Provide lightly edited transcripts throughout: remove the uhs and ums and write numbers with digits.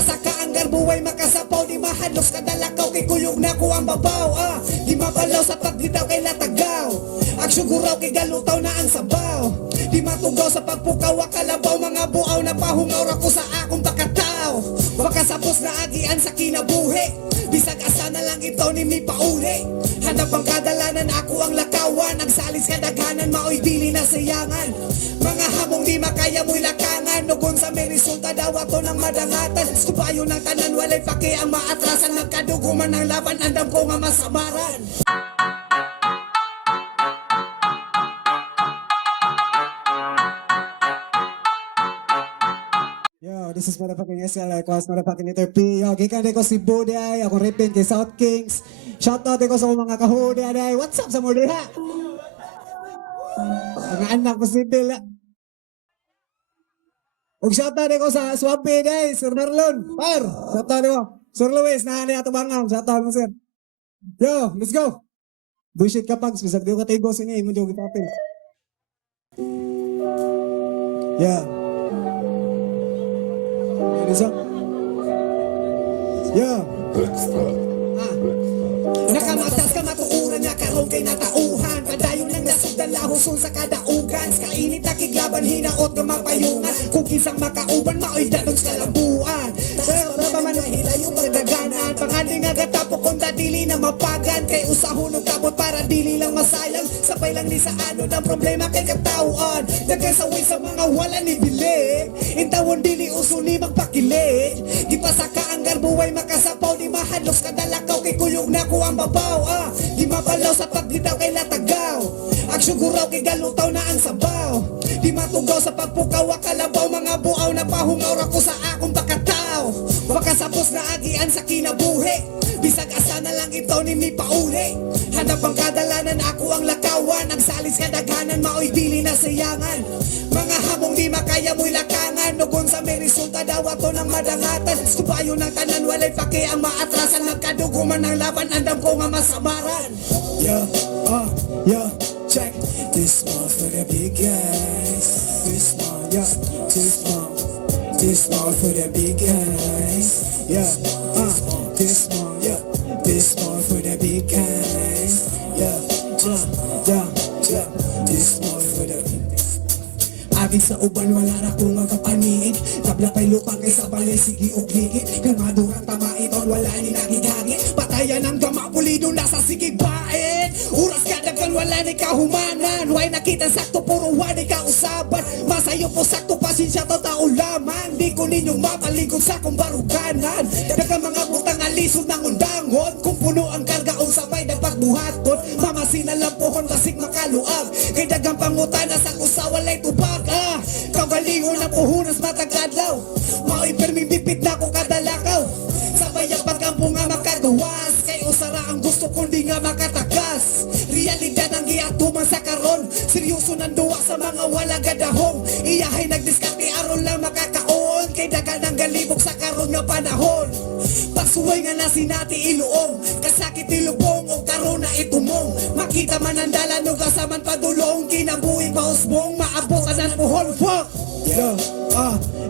pa sa kaanggar buhay makasapaw, di mahalos kadalakaw kay kuyog na ko ang babaw. Di mabalaw sa pagditaw kay latagaw, agsuguraw kay galutaw na ang sabaw. Di matugaw sa pagpukaw akalabaw, mga buaw na pahungaw ra ko sa akong pakataw. Wakasapos na agian sa kinabuhi, bisag asa na lang ito ni mi pauli. Hanap ang kadalanan ako ang lakawan, nagsalis kadaghanan maoy dili na sayangan. Mga hamong di makaya mo'y lakangan, nugon sa may resulta daw ato ng madangatan. Subayo ng tanan walay paki ang maatrasan, nagkaduguman ng laban andam ko nga masamaran. Yo, this is motherfucking SL, ako as motherfucking Letter P. Yo, gikan ko si Buday, ako ripin kay South Kings. Shoutout ko sa mga kahudi aday. What's up sa mga diha? Mga anak posible. Og shoutout ko sa Swampy day, Sir Marlon. Par, shoutout ko. Sir Luis, nahani ato bangam. Shoutout mo sir. Yo, let's go. Bullshit ka pag, bisag di ko katigo sa inyo, mo di ko gipapil. Yeah. Isa? Yeah. Nakamatas ka matuuran na karon kay natauhan, padayon lang nasugdan lahuson sa kadaugan. Kainit na kiglaban hinaot nga mapayungan, kung kisang makauban maoy dadong sa lambuan. Pero man ang hilayo pagdaganan, pangandi nga gatapo kung dadili na mapagan. Kay usahon ng kabot para dili lang masayang, sapay lang ni sa ano ng problema kay katauan. Nagkasaway sa mga wala ni bili, intawon dili uso ni magpakili. Di pa sa kaanggar buhay makasapaw, di mahalos kadalakaw kay kuyog na ko ang babaw. Di mabalaw sa pagditaw kay latagaw, agsuguraw kay galutaw na ang sabaw. Di matugaw sa pagpukaw akalabaw, mga buaw na pahungaw ra ko sa akong pakataw. Wakasapos na agian sa kinabuhi, bisag asa na lang ito ni mi pauli. Hanap ang kadalanan ako ang lakawan, nagsalis kadaghanan maoy dili na sayangan. Mga hamong di makaya mo'y lakangan, nugon sa may resulta daw ato ng madangatan. Subayo ng tanan walay paki ang maatrasan, nagkaduguman ng laban andam ko nga masamaran. Yeah, yeah, check. This one for the big guys. This one, yeah, this one. This one for the big guys. Yeah, this one, yeah. This one for the big guys. Yeah, yeah, yeah. This one for the Abig sa uban wala na kong magkapaniig, tabla pa'y lupang kay sa balay sige o gigit. Kang madurang tama ito wala ni nagigagit, patayan ang gama pulido nasa sige bait. Uras kadagkan wala ni kahumanan, way nakita sakto puro wani kausaban. Masayo po sakto pasensya to tao laman, di ko ninyong mapaligod sa kong baruganan. Dagang mga butang alisod ng undangon, kung puno ang karga o sabay nagpagbuhaton. Mamasin na lang pohon basig makaluag, kay dagang pangutana sa kusawalay tubag. Kagalingon na puhunas matagkadlaw, mao'y perming bipit na ko kadalakaw. Sabay ang pagkampo nga makagawas, kay usara ang gusto kundi nga makatagas. Realidad ang giatuman sa karon, seryoso ng duwa sa mga wala gadahong. Iyahay nagdiskarte aron lang makakaon, kay dagan ang galibog sa karon nga panahon. Pagsuway nga na sinati iluong, kasakit ilubong o karon na itumong. Makita man ang dalan o kasaman padulong, kinabuhi pausbong maabot ang puhol. Fuck! Yeah,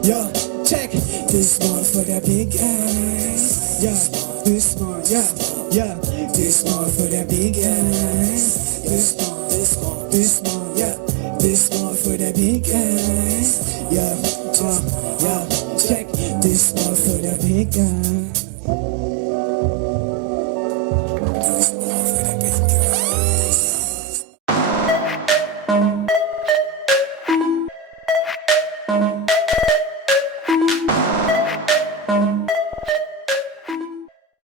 yeah, check. This one for the big guys. Yeah, this one, yeah, yeah. This one for the big guys. This one, yeah. This one for the big guys. Yeah, yeah, check. This one for the big guys.